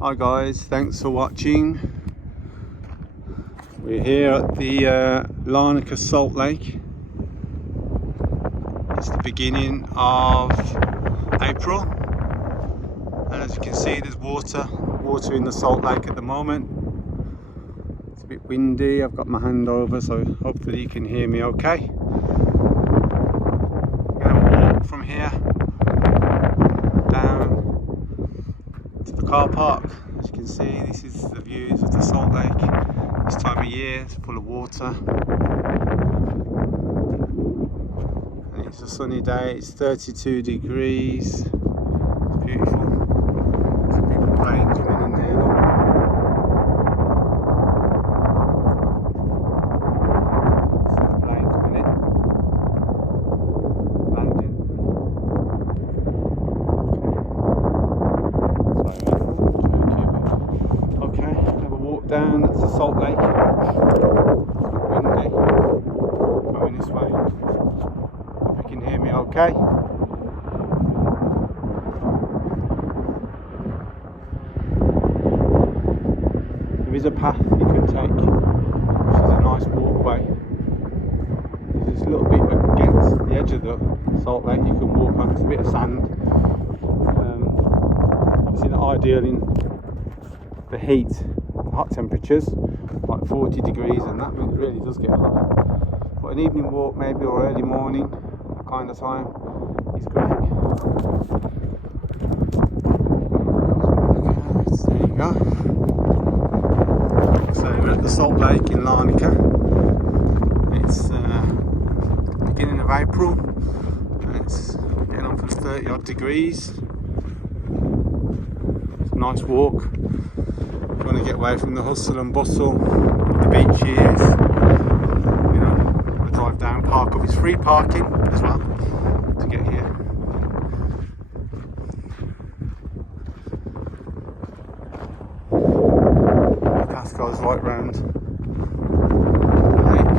Hi guys, thanks for watching. We're here at the Larnaca Salt Lake. It's the beginning of April, and as you can see there's water in the salt lake at the moment. It's a bit windy. I've got my hand over so hopefully you can hear me okay. I'm going to walk from here down to the car park. As you can see, this is the views of the Salt Lake. This time of year it's full of water, and it's a sunny day. It's 32 degrees. It's beautiful. There's people playing coming in there. Look. See the plane coming in, landing. Okay, have a walk down. That's the Salt Lake. Windy. Going this way. Hope you can hear me okay. There is a path you can take, which is a nice walkway. There's a little bit against the edge of the Salt Lake you can walk on. It's a bit of sand. Obviously not ideal in the heat, the hot temperatures, like 40 degrees and that, but it really does get hot. But an evening walk maybe, or early morning, that kind of time, is great. There you go. So we're at the Salt Lake in Larnaca. It's beginning of April, and it's getting on for 30 odd degrees. It's a nice walk. Trying to get away from the hustle and bustle of the beach here. You know, I drive down, park up. It's free parking as well to get here. The path goes right round the lake.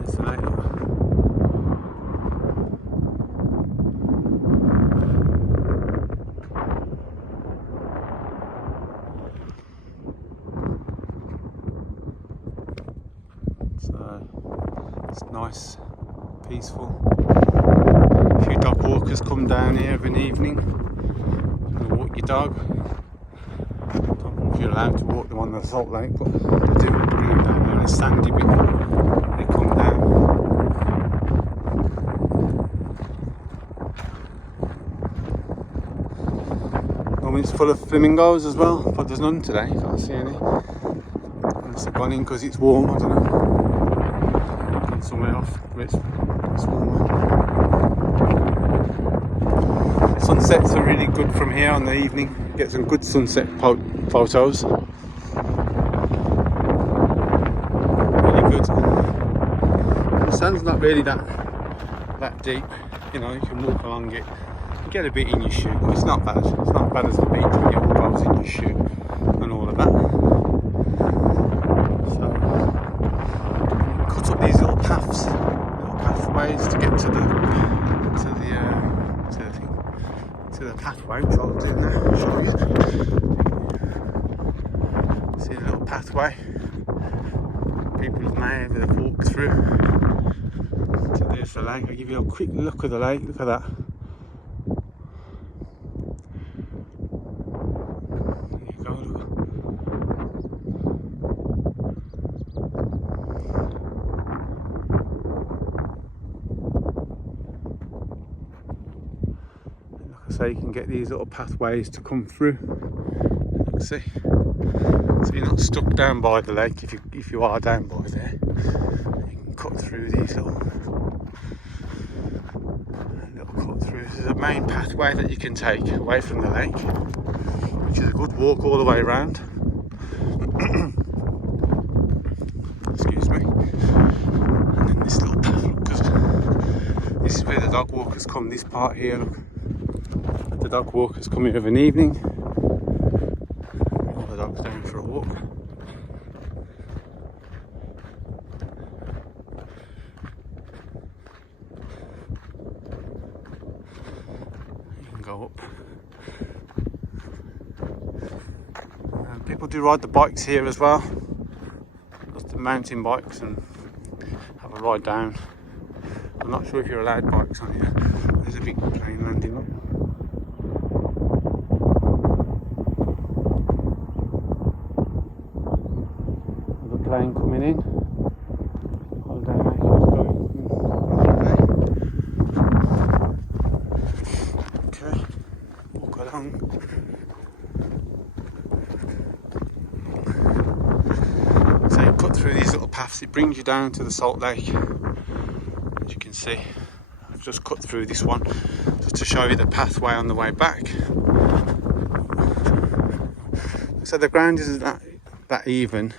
There's the lake. It's nice, peaceful. A few dog walkers come down here of an evening to walk your dog. I don't know if you're allowed to walk them on the Salt Lake, but they do bring them down there. It's sandy bit. They come down. Normally it's full of flamingos as well, but there's none today. You can't see any. Unless they've gone in because it's warm, I don't know. Somewhere off, but it's warmer. Sunsets are really good from here on the evening. Get some good sunset photos. Really good. The sand's not really that deep. You know, you can walk along it. You get a bit in your shoe, but it's not bad. It's not bad as the beach. You get all goes in your shoe and all of that. These little paths, little pathways to get to the pathway, which I'll do now. Show you. See the little pathway. People have made with a walk through. So there's the lake. I'll give you a quick look at the lake. Look at that. There you go. Look. So you can get these little pathways to come through. See, so you're not stuck down by the lake. If you are down by there, you can cut through these little cut throughs. There's a main pathway that you can take away from the lake, which is a good walk all the way around. Excuse me. And then this little path, look, this is where the dog walkers come. This part here, look. The dog walkers come here of an evening. All the dogs down for a walk. go up. People do ride the bikes here as well. Just the mountain bikes and have a ride down. I'm not sure if you're allowed bikes on here. There's a big plane landing up. Another plane coming in. Holiday makers going. Okay, walk along. So you cut through these little paths. It brings you down to the Salt Lake. As you can see, I've just cut through this one just to show you the pathway on the way back. So the ground isn't that even.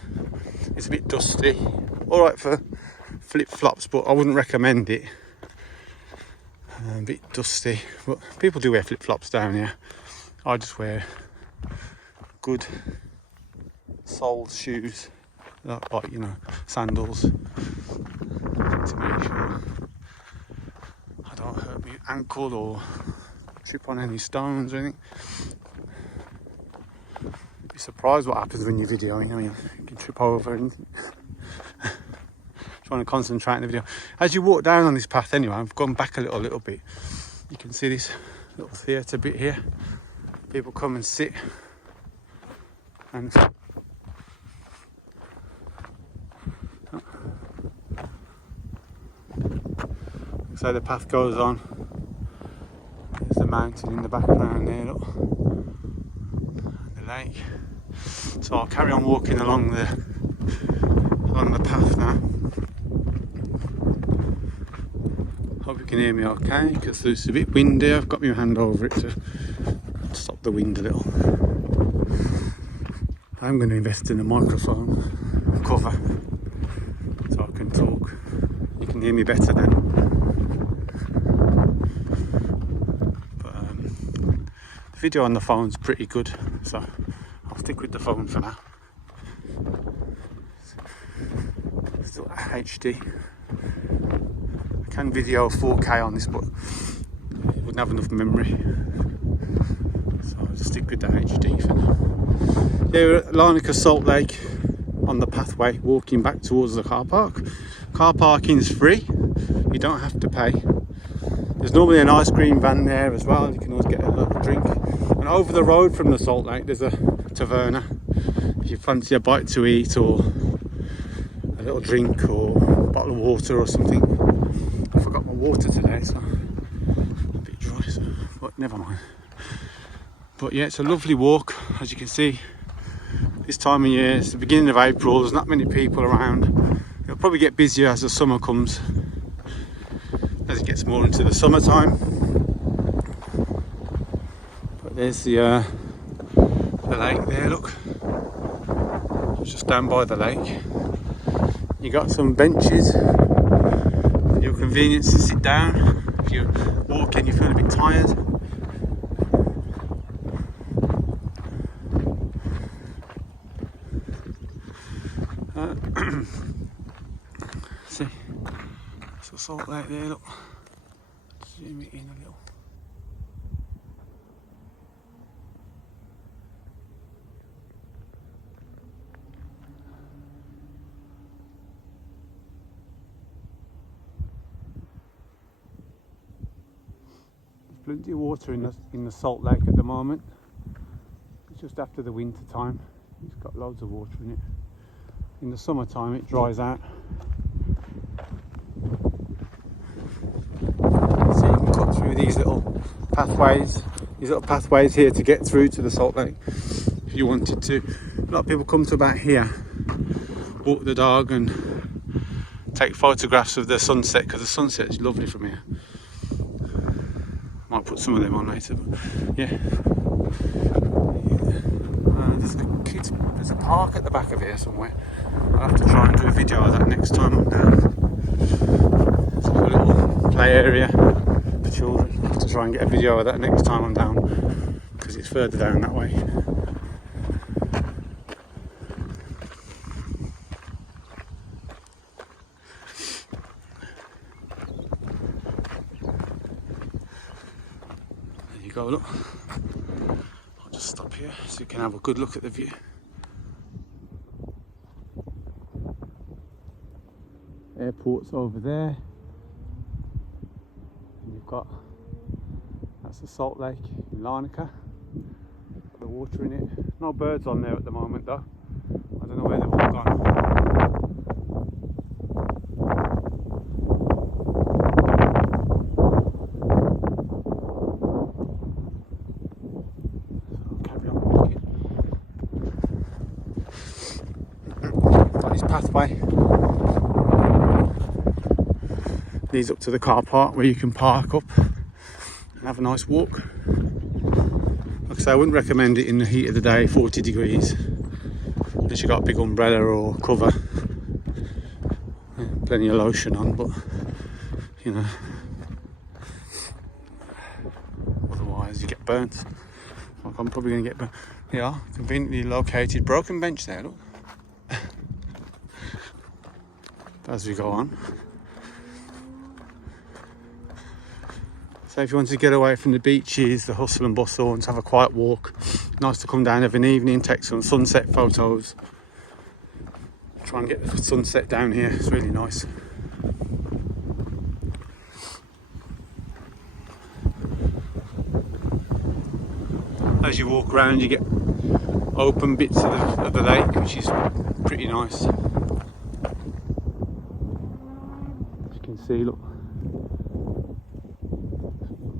It's a bit dusty. All right for flip-flops, but I wouldn't recommend it. A bit dusty, but people do wear flip-flops down here. I just wear good soled shoes, like you know, sandals, to make sure I don't hurt my ankle or trip on any stones or anything. You'd be surprised what happens when you video, you know, you can trip over and trying to concentrate in the video. As you walk down on this path anyway, I've gone back a little bit. You can see this little theatre bit here. People come and sit and so the path goes on. There's the mountain in the background there, look. And the lake. So I'll carry on walking along the path now. Hope you can hear me okay, because it's a bit windy. I've got my hand over it to stop the wind a little. I'm going to invest in a microphone cover so I can talk. You can hear me better then. The video on the phone's pretty good, so I'll stick with the phone for now. Still HD. I can video 4K on this, but it wouldn't have enough memory, so I'll just stick with the HD for now. Yeah, we're at Larnaca Salt Lake on the pathway, walking back towards the car park. Car parking's free, you don't have to pay. There's normally an ice cream van there as well, you can always get a little drink. And over the road from the Salt Lake there's a taverna. If you fancy a bite to eat or a little drink or a bottle of water or something. I forgot my water today, so I'm a bit dry, so, but never mind. But yeah, it's a lovely walk. As you can see, this time of year, it's the beginning of April, there's not many people around. It'll probably get busier as the summer comes, as it gets more into the summertime. But there's the lake there, look. It's just down by the lake. You got some benches for your convenience to sit down. If you're walking, you feel a bit tired. See, that's the Salt Lake there, look. Zoom it in a little. There's plenty of water in the Salt Lake at the moment. It's just after the winter time. It's got loads of water in it. In the summertime it dries out. So you can cut through these little pathways here to get through to the Salt Lake if you wanted to. A lot of people come to about here, walk the dog and take photographs of the sunset, because the sunset is lovely from here. Might put some of them on later, but yeah. There's a park at the back of here somewhere. I'll have to try and do a video of that next time I'm down. It's like a little play area for children. I'll have to try and get a video of that next time I'm down, because it's further down that way. you go, look. I'll just stop here so you can have a good look at the view. Airport's over there. And you've got, that's the Salt Lake in Larnaca. Got the water in it. No birds on there at the moment though. I don't know where they've all gone. Pathway leads up to the car park where you can park up and have a nice walk. Like I say, I wouldn't recommend it in the heat of the day, 40 degrees, unless you got a big umbrella or cover, plenty of lotion on, but you know, otherwise you get burnt. Like I'm probably going to get burnt. Yeah, conveniently located broken bench there, look. As we go on. So if you want to get away from the beaches, the hustle and bustle, and to have a quiet walk, nice to come down of an evening, take some sunset photos. Try and get the sunset down here, it's really nice. As you walk around, you get open bits of the lake, which is pretty nice. See, look,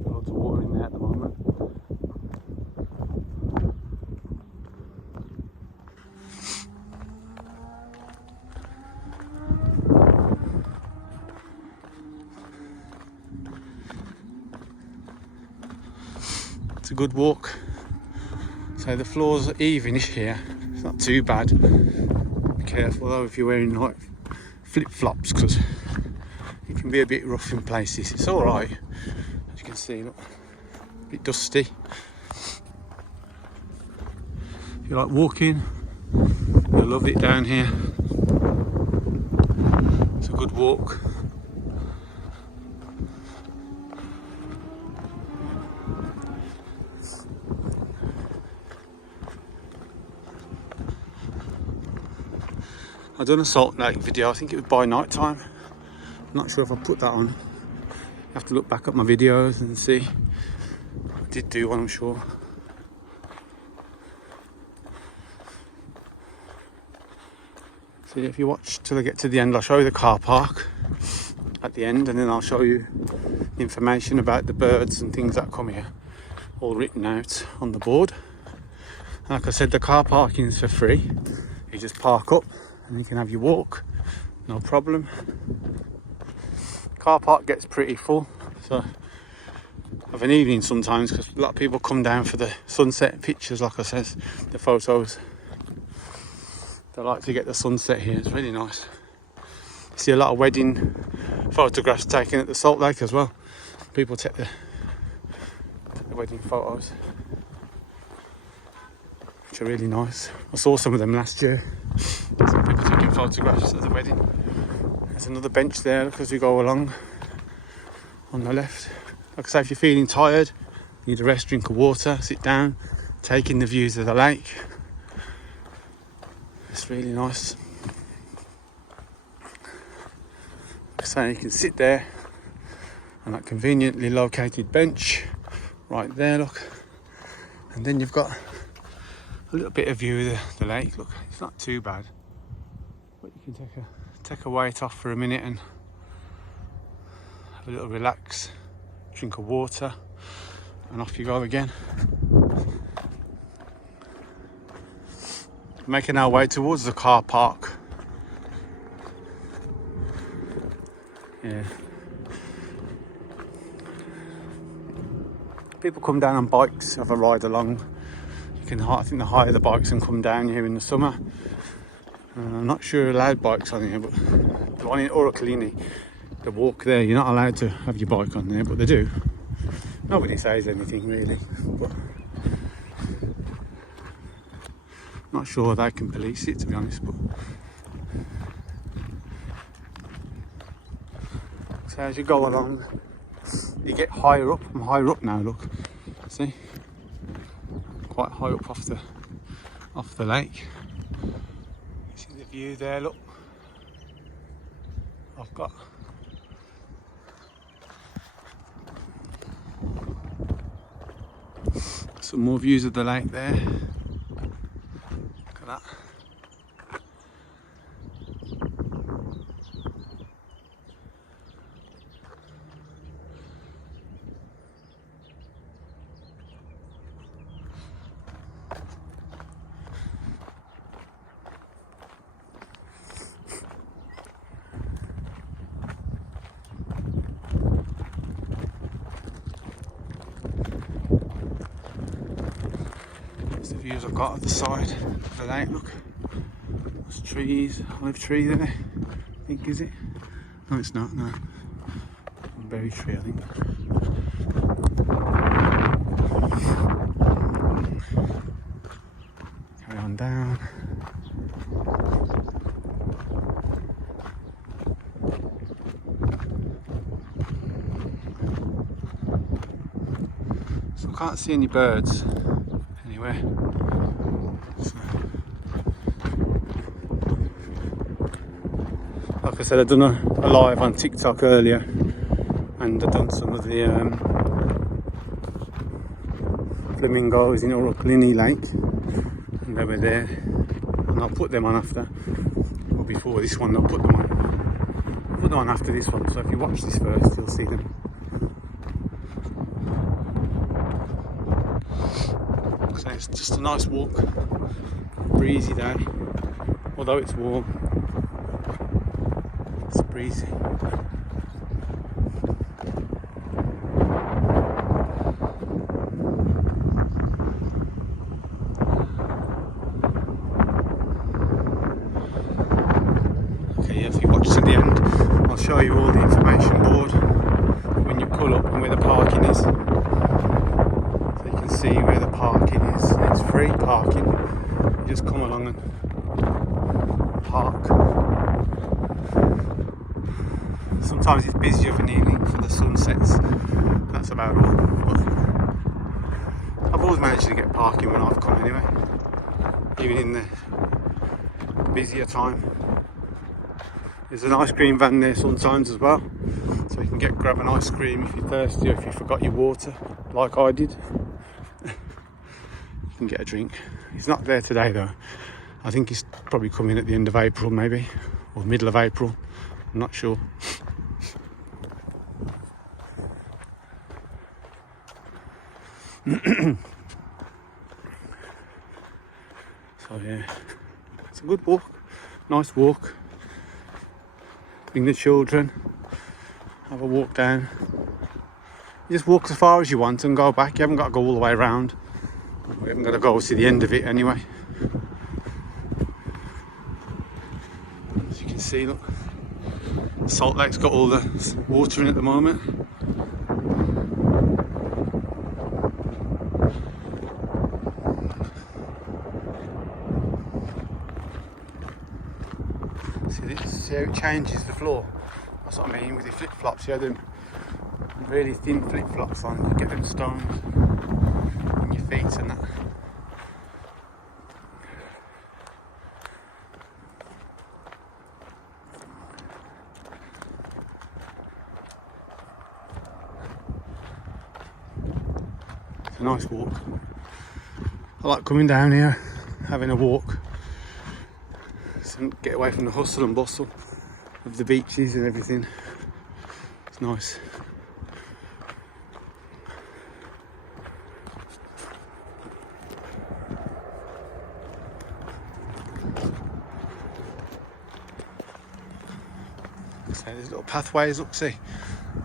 lots of water in there at the moment. It's a good walk. So the floors are evenish here. It's not too bad. Be careful though if you're wearing like flip-flops, because it can be a bit rough in places. It's alright, as you can see, look, a bit dusty. If you like walking, you'll love it down here. It's a good walk. I've done a Salt Lake video, I think it was by night time. I'm not sure if I put that on. You have to look back at my videos and see. I did do one, I'm sure. So if you watch till I get to the end, I'll show you the car park at the end, and then I'll show you information about the birds and things that come here, all written out on the board. And like I said, the car parking is for free. You just park up and you can have your walk, no problem. Car park gets pretty full, so of an evening sometimes, because a lot of people come down for the sunset pictures, like I said, the photos. They like to get the sunset here, it's really nice. You see a lot of wedding photographs taken at the Salt Lake as well. People take the wedding photos, which are really nice. I saw some of them last year, some people taking photographs at the wedding. There's another bench there, look, as we go along on the left. Like I say, if you're feeling tired, need a rest, drink of water, sit down, take in the views of the lake. It's really nice. Like I say, you can sit there on that conveniently located bench right there, look. And then you've got a little bit of view of the lake, look. It's not too bad, but you can take a weight off for a minute and have a little relax, drink of water, and off you go again. Making our way towards the car park. Yeah. People come down on bikes, have a ride along. You can, I think, they hire the bikes and come down here in the summer. I'm not sure you're allowed bikes on here, but the one in Orphani, the walk there, you're not allowed to have your bike on there, but they do. Nobody says anything really, but not sure they can police it, to be honest. But so as you go along, you get higher up. I'm higher up now, look. See? Quite high up off the lake. See the view there, look. I've got some more views of the lake there. Look at that. The views I've got of the side of the lake, look. There's trees, olive tree there, I think, is it? No, it's not, no. Berry tree, I think. Carry on down. So I can't see any birds anywhere. So, like I said, I've done a live on TikTok earlier, and I've done some of the flamingos in Alykí Lake, and they were there, and I'll put them on after, or before this one. I'll put them on after this one, so if you watch this first you'll see them. So it's just a nice walk, breezy day, although it's warm, it's breezy. Okay, if you watch to the end, I'll show you all the information board when you pull up and where the parking is. See where the parking is. It's free parking. You just come along and park. Sometimes it's busy of an evening for the sunsets. That's about all. But I've always managed to get parking when I've come anyway, even in the busier time. There's an ice cream van there sometimes as well, so you can grab an ice cream if you're thirsty or if you forgot your water, like I did. And get a drink. He's not there today though. I think he's probably coming at the end of April maybe, or middle of April, I'm not sure. So yeah, it's a good walk, nice walk. Bring the children, have a walk down. You just walk as far as you want and go back. You haven't got to go all the way around. We haven't got to go to the end of it anyway. As you can see, look, the Salt Lake's got all the water in at the moment. See how it changes the floor? That's what I mean with the flip-flops. You have them really thin flip-flops on, you get them stones in your feet and that. It's a nice walk. I like coming down here, having a walk, so get away from the hustle and bustle of the beaches and everything. It's nice. So there's little pathways, look, see,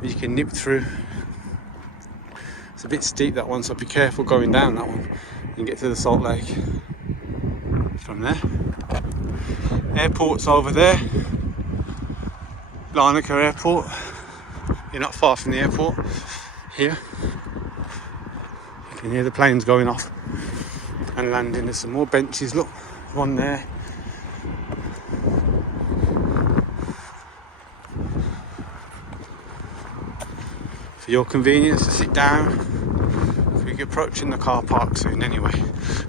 you can nip through. It's a bit steep, that one, so be careful going down that one. You can get to the Salt Lake from there. Airport's over there, Larnaca Airport. You're not far from the airport here. You can hear the planes going off and landing. There's some more benches, look, one there. For your convenience to sit down. If we be approaching the car park soon anyway.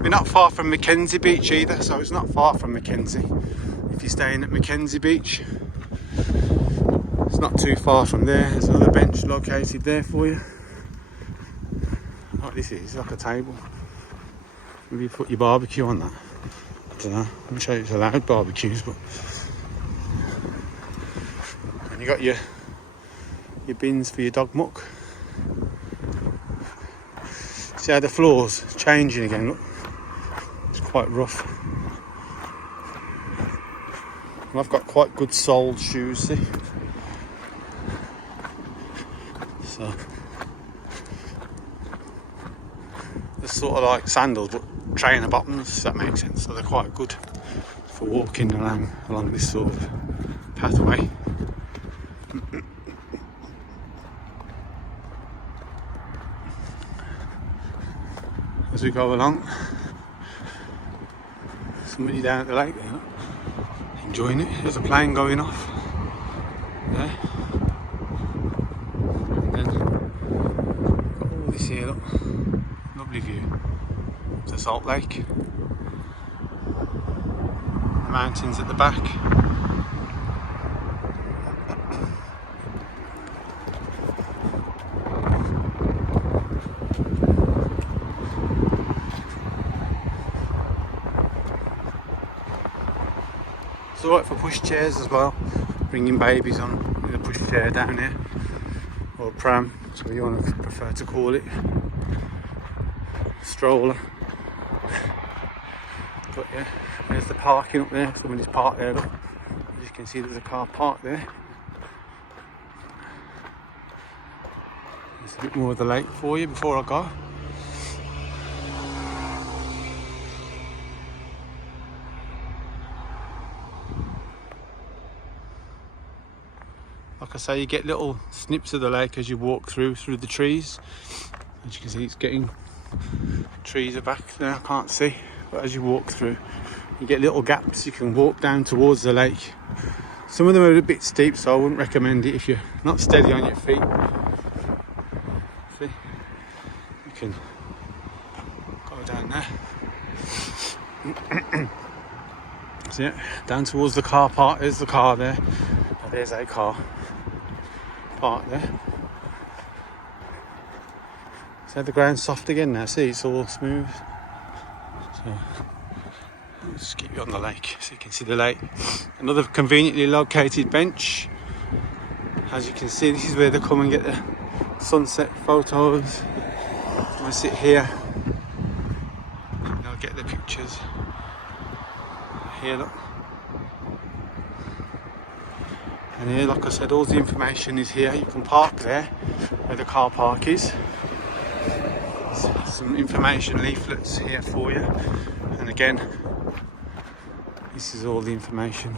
We're not far from Mackenzie Beach either, so it's not far from Mackenzie. If you're staying at Mackenzie Beach, it's not too far from there. There's another bench located there for you. What this is, like a table. Maybe you put your barbecue on that. I don't know, I'm sure it's allowed barbecues, but and you got your bins for your dog muck. See how the floor's changing again, look. It's quite rough. And I've got quite good soled shoes, see. So they're sort of like sandals but trainer bottoms, if that makes sense. So they're quite good for walking along this sort of pathway. As we go along, somebody down at the lake there, enjoying it. There's a plane going off there. And then got all this here, look. Lovely view of the Salt Lake. The mountains at the back. It's alright for push chairs as well, bringing babies on with a push chair down here, or a pram, so you want to prefer to call it, stroller. But yeah, there's the parking up there, somebody's parked there, look. As you can see, there's a car parked there. There's a bit more of the lake for you before I go. Like I say, you get little snips of the lake as you walk through the trees. As you can see, it's getting, trees are back there, I can't see, but as you walk through, you get little gaps. You can walk down towards the lake. Some of them are a bit steep, so I wouldn't recommend it if you're not steady on your feet. See, you can go down there. So yeah, down towards the car park. There's the car there. There's a car parked there. So the ground's soft again now. See, it's all smooth. So I'll just keep you on the lake so you can see the lake. Another conveniently located bench. As you can see, this is where they come and get the sunset photos. I sit here and I'll get the pictures. Here, look. And here, like I said, all the information is here. You can park there where the car park is. Some information leaflets here for you. And again, this is all the information.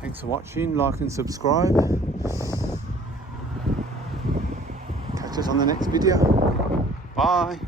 Thanks for watching, like and subscribe. Catch us on the next video. Bye.